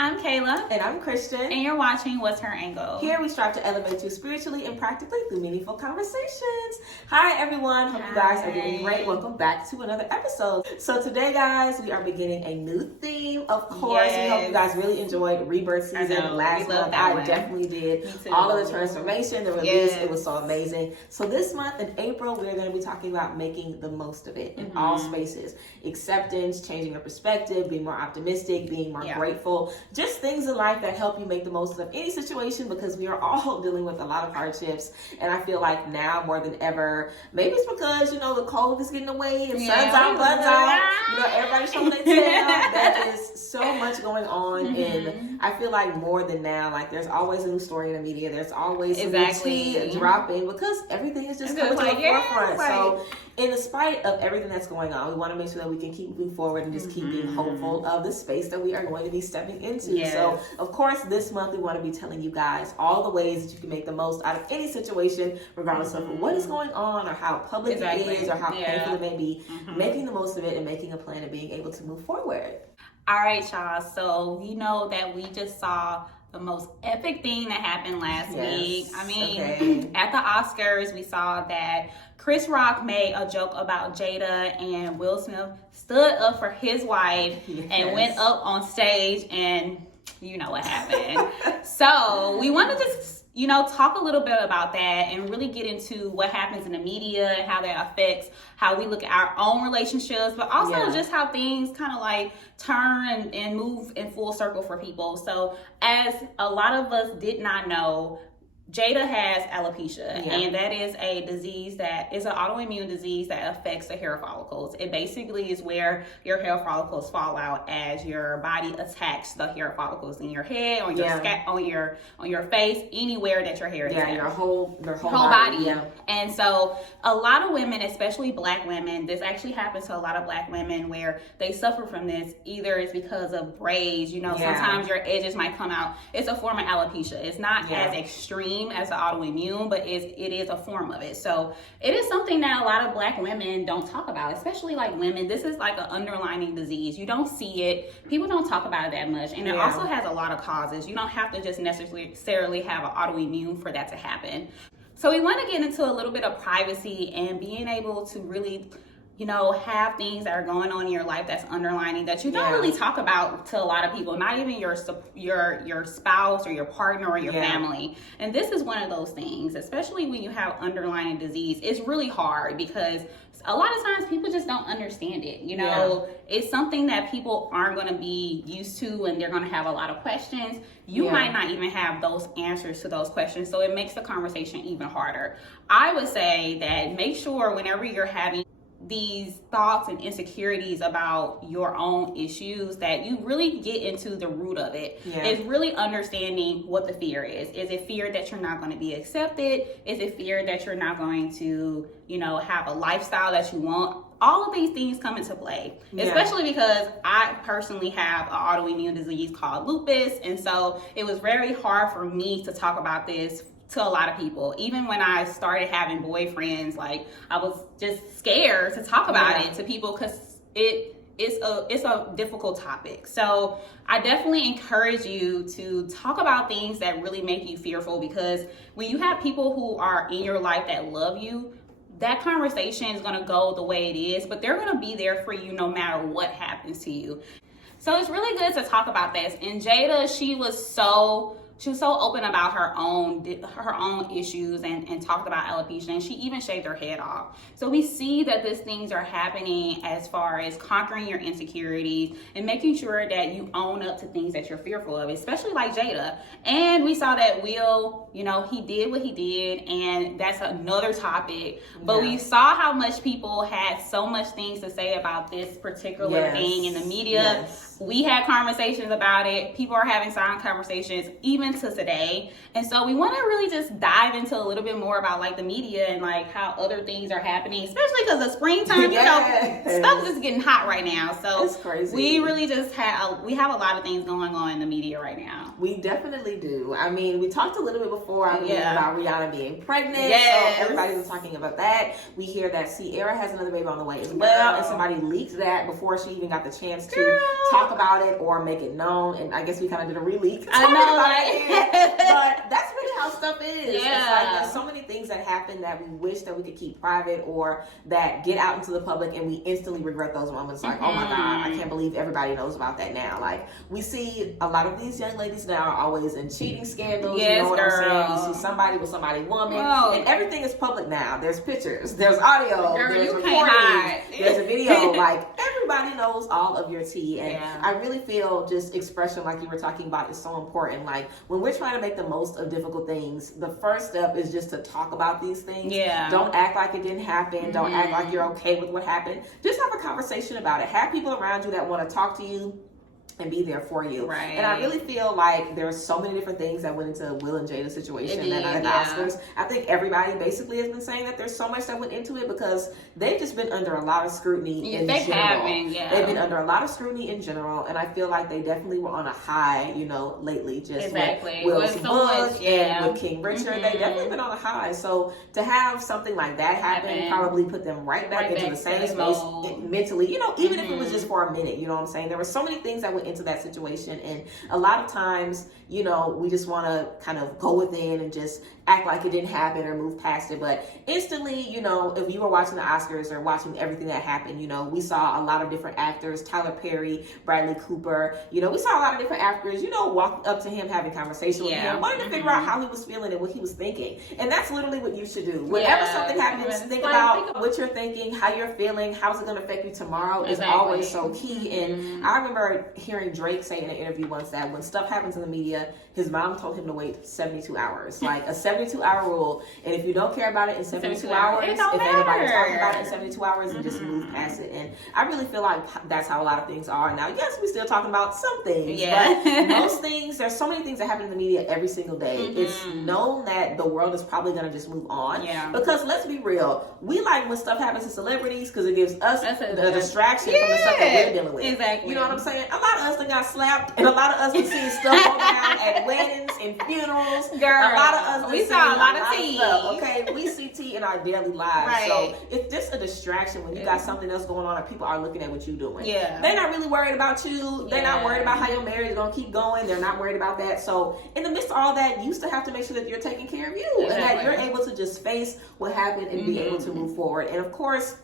I'm Kayla. And I'm Christian. And you're watching What's Her Angle? Here we strive to elevate you spiritually and practically through meaningful conversations. Hi everyone, hope you guys are doing great. Welcome back to another episode. So today guys, we are beginning a new theme. Of course, we hope you guys really enjoyed Rebirth season last month. I definitely did. All of the transformation, the release, it was so amazing. So this month in April, we're going to be talking about making the most of it in all spaces. Acceptance, changing your perspective, being more optimistic, being more grateful. Just things in life that help you make the most of any situation, because we are all dealing with a lot of hardships. And I feel like now more than ever, maybe it's because, the cold is getting away and sun's out, blood's out. Everybody's showing their tail. There is so much going on. And I feel like more than now, like there's always a new story in the media. There's always a new tea dropping because everything is just coming to the forefront. So in spite of everything that's going on, we want to make sure that we can keep moving forward and just keep being hopeful of the space that we are going to be stepping into. So, of course, this month we want to be telling you guys all the ways that you can make the most out of any situation, regardless of what is going on or how public it is or how painful it may be. Making the most of it and making a plan and being able to move forward. All right, y'all. So, you know that we just saw the most epic thing that happened last week. I mean, at the Oscars, we saw that Chris Rock made a joke about Jada, and Will Smith stood up for his wife and went up on stage, and you know what happened. So we want to just, talk a little bit about that and really get into what happens in the media and how that affects how we look at our own relationships, but also just how things kind of like turn and move in full circle for people. So as a lot of us did not know, Jada has alopecia, and that is a disease that is an autoimmune disease that affects the hair follicles. It basically is where your hair follicles fall out as your body attacks the hair follicles in your head, on your scalp, on your face, anywhere that your hair is. Your whole body. And so a lot of women, especially Black women, this actually happens to a lot of Black women where they suffer from this. Either it's because of braids, sometimes your edges might come out. It's a form of alopecia. It's not as extreme as the autoimmune, but it is a form of it. So it is something that a lot of Black women don't talk about, especially like women. This is like an underlying disease. You don't see it. People don't talk about it that much. And it also has a lot of causes. You don't have to just necessarily have an autoimmune for that to happen. So we want to get into a little bit of privacy and being able to really have things that are going on in your life that's underlining that you don't really talk about to a lot of people, not even your spouse or your partner or your family. And this is one of those things, especially when you have underlying disease. It's really hard because a lot of times people just don't understand it. It's something that people aren't going to be used to, and they're going to have a lot of questions. You might not even have those answers to those questions, so it makes the conversation even harder. I would say that make sure whenever you're having these thoughts and insecurities about your own issues that you really get into the root of it. It's really understanding what the fear is. Is it fear that you're not going to be accepted? Is it fear that you're not going to, have a lifestyle that you want? All of these things come into play, especially because I personally have an autoimmune disease called lupus. And so it was very hard for me to talk about this to a lot of people. Even when I started having boyfriends, like I was just scared to talk about it to people because it's a difficult topic. So I definitely encourage you to talk about things that really make you fearful, because when you have people who are in your life that love you, that conversation is going to go the way it is, but they're going to be there for you no matter what happens to you. So it's really good to talk about this. And Jada, she was so open about her own issues and talked about alopecia, and she even shaved her head off. So we see that these things are happening as far as conquering your insecurities and making sure that you own up to things that you're fearful of, especially like Jada. And we saw that Will, he did what he did, and that's another topic. But we saw how much people had so much things to say about this particular thing in the media. We had conversations about it. People are having silent conversations even to today. And so we want to really just dive into a little bit more about like the media and like how other things are happening, especially because of springtime, stuff is getting hot right now. So it's crazy. We really just have a lot of things going on in the media right now. We definitely do. I mean, we talked a little bit before about Rihanna being pregnant. So everybody was talking about that. We hear that Ciara has another baby on the way as well. And somebody leaked that before she even got the chance to talk talk about it or make it known. And I guess we kind of did a re-leak. I know, but that's really how stuff is. Yeah. It's like there's so many things that happen that we wish that we could keep private or that get out into the public, and we instantly regret those moments. Like, oh my God, I can't believe everybody knows about that now. Like, we see a lot of these young ladies now are always in cheating scandals. Yes, you know what girl. I'm saying? You see somebody with somebody woman, Whoa. and everything is public now. There's pictures, there's audio, Girl, there's you recordings, can't hide. there's a video. Like, everybody knows all of your tea, and Yeah. I really feel just expression, like you were talking about, is so important. Like, when we're trying to make the most of difficult things, the first step is just to talk about these things. Yeah. Don't act like it didn't happen. Don't act like you're okay with what happened. Just have a conversation about it. Have people around you that want to talk to you and be there for you. Right. And I really feel like there's so many different things that went into Will and Jada's situation It and did, at the yeah. Oscars. I think everybody basically has been saying that there's so much that went into it because they've just been under a lot of scrutiny in They general. have been, yeah. They've been under a lot of scrutiny in general, and I feel like they definitely were on a high, lately. Just Exactly. with Will With so much, Smith yeah. and with King Richard, they definitely been on a high. So to have something like that happen probably put them right back into the same space mentally, even if it was just for a minute, you know what I'm saying? There were so many things that went into that situation. And a lot of times, we just want to kind of go within and just act like it didn't happen or move past it. But instantly, if you were watching the Oscars or watching everything that happened, we saw a lot of different actors, Tyler Perry, Bradley Cooper, we saw a lot of different actors, walk up to him, having conversation with him, wanting to figure out how he was feeling and what he was thinking. And that's literally what you should do. Whenever something happens, think about what you're thinking, how you're feeling, how's it going to affect you tomorrow is always so key. And I remember hearing Drake say in an interview once that when stuff happens in the media, his mom told him to wait 72 hours, like a 72-hour rule. And if you don't care about it in 72 hours, if anybody's talking about it in 72 hours, then just move past it. And I really feel like that's how a lot of things are. Now, yes, we're still talking about some things, but most things, there's so many things that happen in the media every single day. It's known that the world is probably going to just move on. Yeah. Because let's be real, we like when stuff happens to celebrities because it gives us a distraction from the stuff that we're dealing with. Exactly. You know what I'm saying? A lot of us that got slapped, and a lot of us have seen stuff go down at weddings and funerals. Girl, a lot of us we saw a lot of tea. Stuff, okay, we see tea in our daily lives. Right. So it's just a distraction when you got something else going on and people are looking at what you're doing. Yeah. They're not really worried about you. They're not worried about how your marriage is going to keep going. They're not worried about that. So in the midst of all that, you still have to make sure that you're taking care of you and that you're able to just face what happened and be able to move forward. And of course,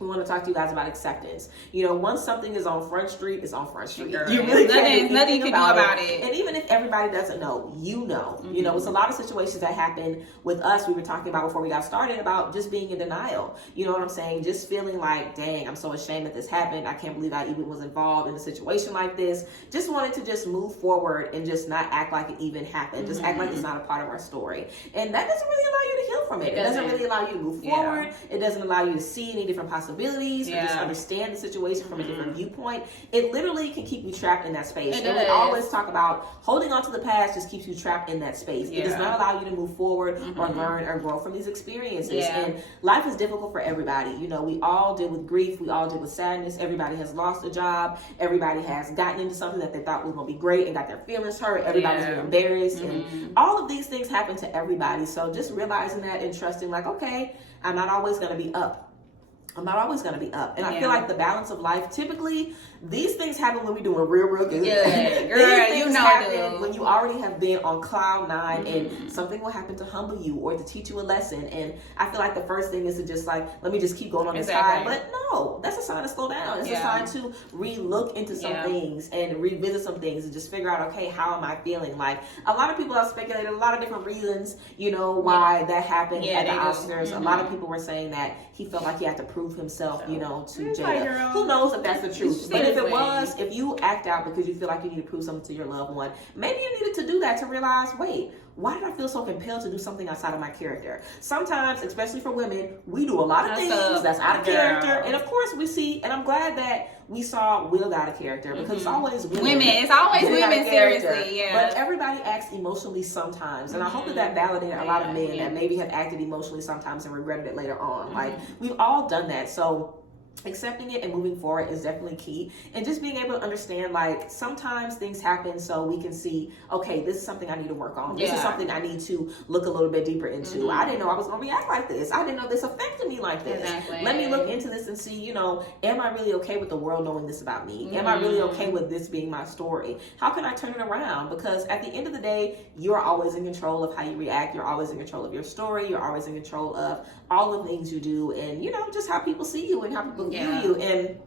we want to talk to you guys about acceptance. Once something is on Front Street, it's on Front Street. Girl, You really nothing you can do about it. And even if everybody doesn't know, it's a lot of situations that happen with us. We were talking about before we got started about just being in denial. You know what I'm saying? Just feeling like, dang, I'm so ashamed that this happened. I can't believe I even was involved in a situation like this. Just wanted to just move forward and just not act like it even happened. Just act like it's not a part of our story. And that doesn't really allow you to heal from it. It doesn't really allow you to move forward. It doesn't allow you to see any different possibilities or just understand the situation from a different viewpoint. It literally can keep you trapped in that space. And we always talk about holding on to the past just keeps you trapped in that space. It does not allow you to move forward or learn or grow from these experiences. And life is difficult for everybody. We all deal with grief. We all deal with sadness. Everybody has lost a job. Everybody has gotten into something that they thought was going to be great and got their feelings hurt. Everybody's been embarrassed. And all of these things happen to everybody. So just realizing that and trusting like, okay, I'm not always going to be up. I'm not always going to be up. And I feel like the balance of life, typically, these things happen when we're doing real good. Yeah, girl, things happen when you already have been on cloud nine and something will happen to humble you or to teach you a lesson. And I feel like the first thing is to just like, let me just keep going on this high. But no, that's a sign to slow down. It's a sign to re-look into some things and revisit some things and just figure out, okay, how am I feeling? Like, a lot of people have speculated a lot of different reasons, why that happened at the Oscars. A lot of people were saying that he felt like he had to prove himself, to Jada. Who knows if that's the truth? But if you act out because you feel like you need to prove something to your loved one, maybe you needed to do that to realize, wait, why did I feel so compelled to do something outside of my character? Sometimes, especially for women, we do a lot of things that's out of character. And of course we see, and I'm glad that we saw Will got a character because it's always women. It's always women, seriously, But everybody acts emotionally sometimes. And I hope that validated a lot of men that maybe have acted emotionally sometimes and regretted it later on. Like, we've all done that. So accepting it and moving forward is definitely key. And just being able to understand, like, sometimes things happen so we can see, okay, this is something I need to work on. This is something I need to look a little bit deeper into. I didn't know I was going to react like this. I didn't know this affected me like this. Exactly. Let me look into this and see, you know, am I really okay with the world knowing this about me? Am I really okay with this being my story? How can I turn it around? Because at the end of the day, you're always in control of how you react. You're always in control of your story. You're always in control of all the things you do, and, you know, just how people see you and how people view you. And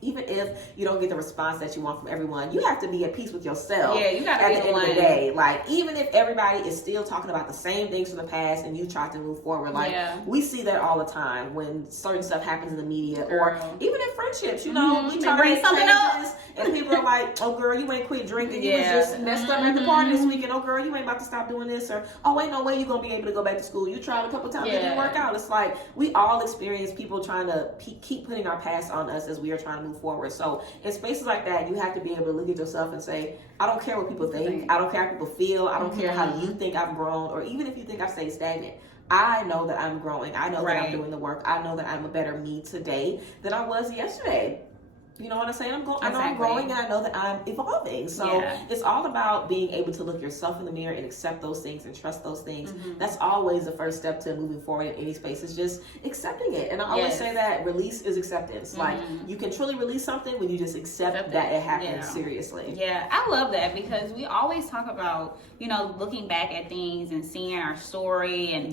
even if you don't get the response that you want from everyone, you have to be at peace with yourself. Yeah, you gotta at be the the end one. of the day. Like, even if everybody is still talking about the same things from the past and you try to move forward, like, we see that all the time when certain stuff happens in the media, or even in friendships. You know, we try to bring something up, and people are like, "Oh, girl, you ain't quit drinking. You was just messed up at the party this weekend. Oh, girl, you ain't about to stop doing this." Or, "Oh, ain't no way you gonna be able to go back to school. You tried a couple times, it didn't work out." It's like we all experience people trying to keep putting our past on us as we are trying to move forward. So in spaces like that, you have to be able to look at yourself and say, I don't care what people think. I don't care how people feel. I don't care how you think I've grown, or even if you think I've stayed stagnant. I know that I'm growing. I know that I'm doing the work. I know that I'm a better me today than I was yesterday. You know what I'm saying? I know I'm growing, and I know that I'm evolving. So it's all about being able to look yourself in the mirror and accept those things and trust those things. That's always the first step to moving forward in any space, is just accepting it. And I always say that release is acceptance. Like, you can truly release something when you just accept that it happened seriously. Yeah, I love that, because we always talk about, you know, looking back at things and seeing our story and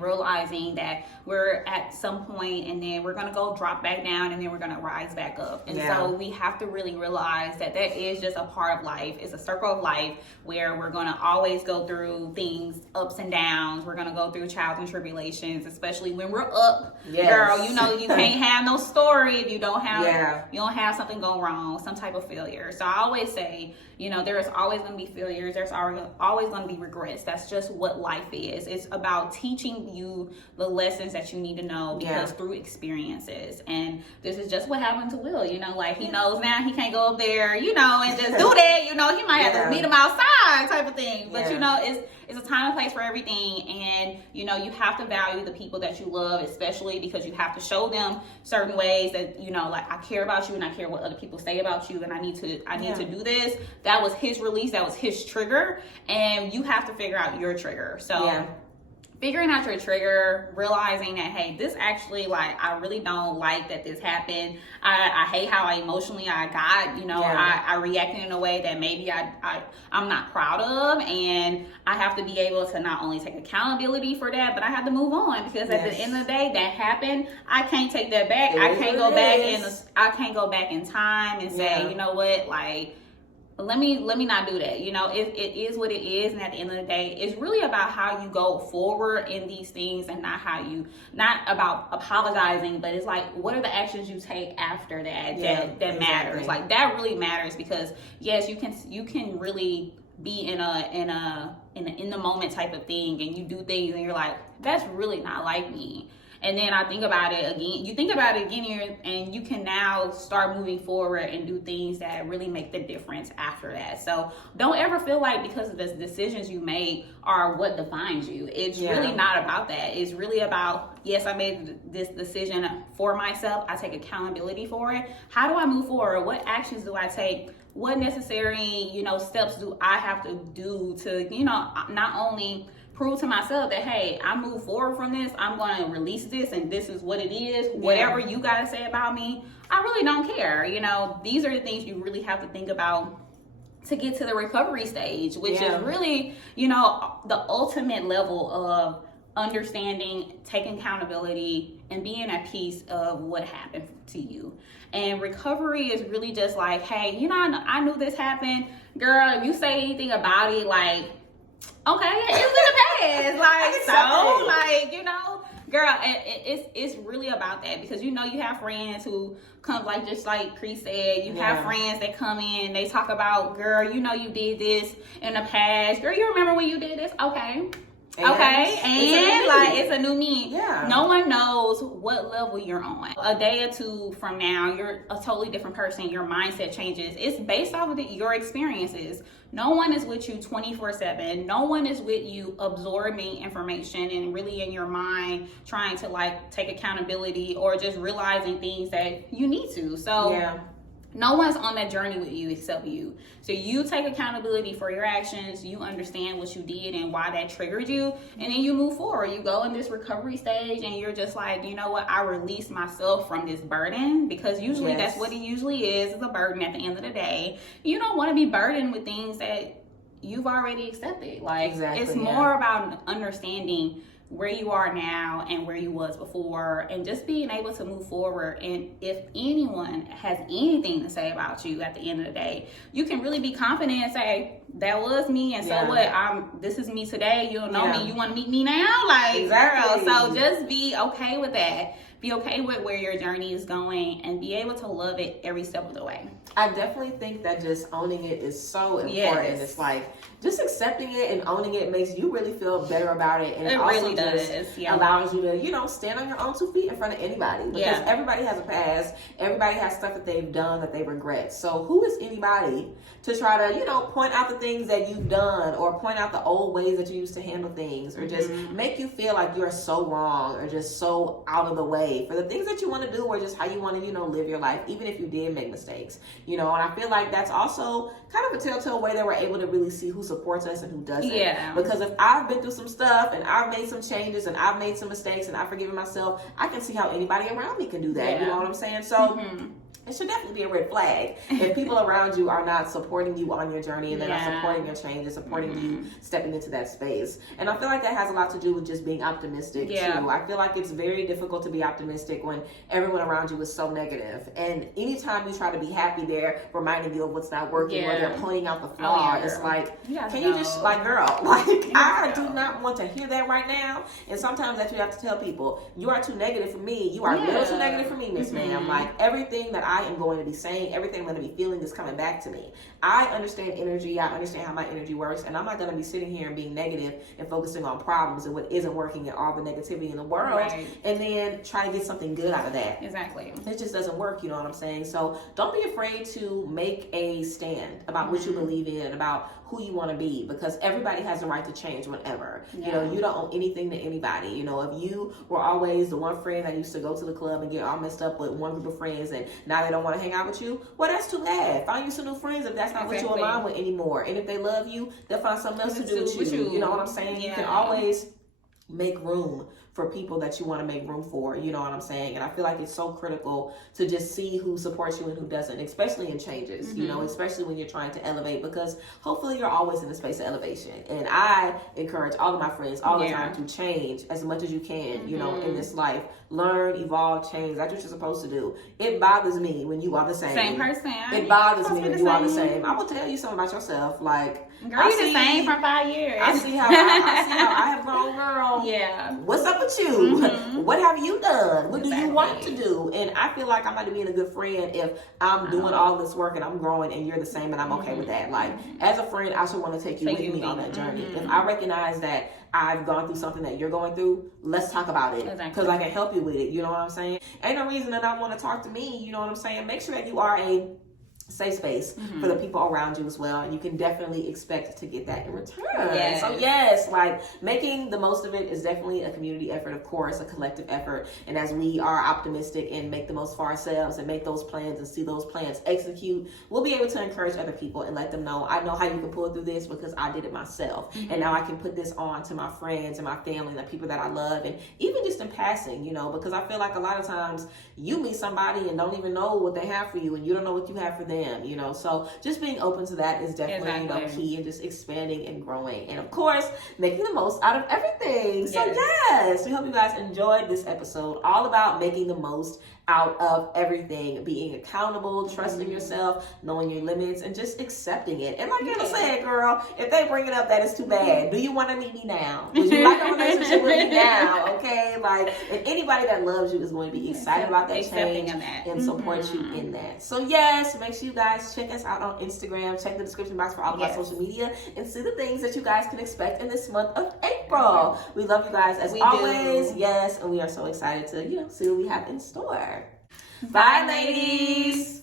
realizing that we're at some point, and then we're going to go drop back down, and then we're going to rise back up. And so we have to really realize that that is just a part of life. It's a circle of life where we're going to always go through things, ups and downs. We're going to go through trials and tribulations, especially when we're up. Girl, you know, you can't have no story if you don't have you don't have something go wrong, some type of failure. So I always say, you know, there's always going to be failures. There's always going to be regrets. That's just what life is. It's about teaching you the lessons that you need to know, because through experiences. And this is just what happened to Will. You know, like, he knows now he can't go up there, you know, and just do that. You know, he might have to meet him outside type of thing. But, you know, it's a time and place for everything. And, you know, you have to value the people that you love, especially because you have to show them certain ways that, you know, like, I care about you and I care what other people say about you, and I need to do this. That was his release. That was his trigger. And you have to figure out your trigger. So figuring out your trigger, realizing that, hey, this actually, like, I really don't like that this happened. I hate how emotionally I got, you know, I reacted in a way that maybe I'm not proud of, and I have to be able to not only take accountability for that, but I have to move on, because at the end of the day, that happened. I can't take that back. I can't go back in time and say, you know what, like, let me not do that. You know, it is what it is, and at the end of the day, it's really about how you go forward in these things, and not about apologizing, but it's like, what are the actions you take after that that matters. Like, that really matters, because yes, you can really be in the moment type of thing, and you do things and you're like, that's really not like me. And then I think about it again. You think about it again, and you can now start moving forward and do things that really make the difference after that. So don't ever feel like because of the decisions you made are what defines you. It's really not about that. It's really about, yes, I made this decision for myself. I take accountability for it. How do I move forward? What actions do I take? What necessary, you know, steps do I have to do to, you know, not only prove to myself that, hey, I move forward from this, I'm going to release this, and this is what it is. Whatever you got to say about me, I really don't care. You know, these are the things you really have to think about to get to the recovery stage, which is really, you know, the ultimate level of understanding, taking accountability, and being at peace of what happened to you. And recovery is really just like, hey, you know, I knew this happened. Girl, if you say anything about it, like, okay, it was in the past. Like, so, like, you know, girl, it's really about that, because, you know, you have friends who come, like, just like Chris said, you have friends that come in, they talk about, girl, you know, you did this in the past. Girl, you remember when you did this? Okay. Okay, and like it's a new me. Yeah. No one knows what level you're on. A day or two from now, you're a totally different person. Your mindset changes. It's based off of your experiences. No one is with you 24/7. No one is with you absorbing information and really in your mind trying to like take accountability or just realizing things that you need to. So yeah. No one's on that journey with you except you. So you take accountability for your actions. You understand what you did and why that triggered you. And then you move forward. You go in this recovery stage and you're just like, you know what? I release myself from this burden, because usually that's what it usually is a burden at the end of the day. You don't want to be burdened with things that you've already accepted. Like it's more about understanding where you are now and where you was before, and just being able to move forward. And if anyone has anything to say about you at the end of the day, you can really be confident and say, that was me, and so what? This is me today. You don't know me. You want to meet me now? Like, girl. So just be okay with that. Be okay with where your journey is going and be able to love it every step of the way. I definitely think that just owning it is so important. It's like just accepting it and owning it makes you really feel better about it. And it also really does. Allows you to, you know, stand on your own 2 feet in front of anybody. Because everybody has a past. Everybody has stuff that they've done that they regret. So who is anybody to try to, you know, point out the things that you've done or point out the old ways that you used to handle things or just make you feel like you're so wrong or just so out of the way for the things that you want to do or just how you want to, you know, live your life, even if you did make mistakes, you know. And I feel like that's also kind of a telltale way that we're able to really see who supports us and who doesn't. Because if I've been through some stuff and I've made some changes and I've made some mistakes and I've forgiven myself, I can see how anybody around me can do that. You know what I'm saying? So it should definitely be a red flag if people around you are not supporting you on your journey and they're not supporting your change and supporting you stepping into that space. And I feel like that has a lot to do with just being optimistic too. I feel like it's very difficult to be optimistic when everyone around you is so negative. And anytime you try to be happy, they're reminding you of what's not working or they're pointing out the flaw. It's like, can you just, like, girl, like, I do not want to hear that right now. And sometimes that you have to tell people, you are too negative for me. You are a little too negative for me, Miss Ma'am. Like, everything that I am going to be saying, everything I'm going to be feeling is coming back to me. I understand energy. I understand how my energy works. And I'm not going to be sitting here and being negative and focusing on problems and what isn't working and all the negativity in the world and then try to get something good out of that. Exactly. It just doesn't work, you know what I'm saying? So don't be afraid to make a stand about what you believe in, about who you want to be, because everybody has the right to change whenever. You know, you don't owe anything to anybody. You know, if you were always the one friend that used to go to the club and get all messed up with one group of friends and now they don't want to hang out with you, well, that's too bad. Find you some new friends if that's not what you align with anymore. And if they love you, they'll find something else to do with you. You know what I'm saying? You can always make room for people that you want to make room for, you know what I'm saying? And I feel like it's so critical to just see who supports you and who doesn't, especially in changes, you know, especially when you're trying to elevate, because hopefully you're always in a space of elevation. And I encourage all of my friends all the time to change as much as you can, you know, in this life. Learn, evolve, change. That's what you're supposed to do. It bothers me when you are the same. Same person. It bothers me when you are the same. I will tell you something about yourself. Like, girl, you're the same for 5 years. I see how I have grown, girl. What's up with you? What have you done? What do you want to do? And I feel like I'm about to be a good friend if I'm doing all this work and I'm growing and you're the same and I'm okay with that. Like, as a friend, I should want to take you with me on that journey. If I recognize that I've gone through something that you're going through, let's talk about it. Because I can help you with it. You know what I'm saying? Ain't no reason that I want to talk to me. You know what I'm saying? Make sure that you are a safe space for the people around you as well, and you can definitely expect to get that in return. So yes, like, making the most of it is definitely a community effort, of course, a collective effort. And as we are optimistic and make the most for ourselves and make those plans and see those plans execute, we'll be able to encourage other people and let them know, I know how you can pull through this because I did it myself. And now I can put this on to my friends and my family and the people that I love, and even just in passing, you know, because I feel like a lot of times you meet somebody and don't even know what they have for you, and you don't know what you have for them. You know, so just being open to that is definitely you know, key, and just expanding and growing, and of course making the most out of everything. So yes, we hope you guys enjoyed this episode, all about making the most out of everything, being accountable, trusting yourself, knowing your limits, and just accepting it. And like I said, girl, if they bring it up, that is too bad. Do you want to meet me now? Would you like a relationship with me now? Okay, like, and anybody that loves you is going to be excited about that change and support you in that. So yes, make sure you guys check us out on Instagram. Check the description box for all of our social media and see the things that you guys can expect in this month of April. April. We love you guys as We always. do. Yes, and we are so excited to see what we have in store. Bye, ladies.